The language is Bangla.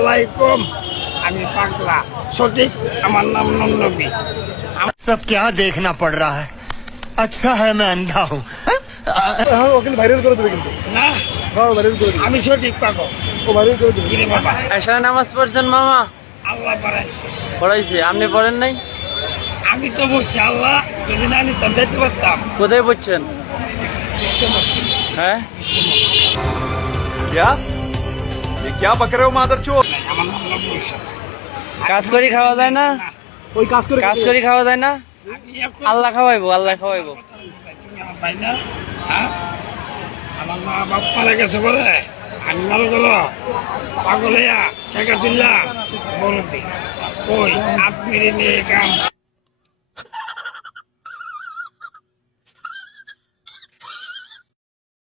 আলাইকুম। আমি পাগলা, সঠিক আমার নাম নন্নবী। सब क्या देखना पड़ रहा है। अच्छा है मैं अंधा हूँ। হ্যাঁ ওকে ভাইরাল করে দেবে কিন্তু। না, হ্যাঁ ভাইরাল করে দেবে। আমি সঠিক পাগল। ও ভাইরাল করে দেবে। কিরে বাবা, এশার নামাজ পড়ছেন মামা? আল্লাহ বাড়াইছে। পড়াইছে, আপনি পড়েন নাই? আমি তো বলছি আল্লাহ যদি না নিতাম যাইতে পারতাম। কোথায় পড়ছেন? হ্যাঁ, क्या ये क्या बक रहे हो मादरचोद? আমার নাম নব্বই। কাজ করি খাওয়া যায় না? ওই কাজ করে কাজ করি খাওয়া যায় না? আমি এখন আল্লাহ খাওয়াইবো, আল্লাহ খাওয়াইবো। তুমি আমার ভাই না? হ্যাঁ? আমার মা বাপ মারা গেছে বলে আমি মারা গেল পাগল হইয়া টাকা দিল্লা বড় দিই। ওই আপনি নিয়ে কাম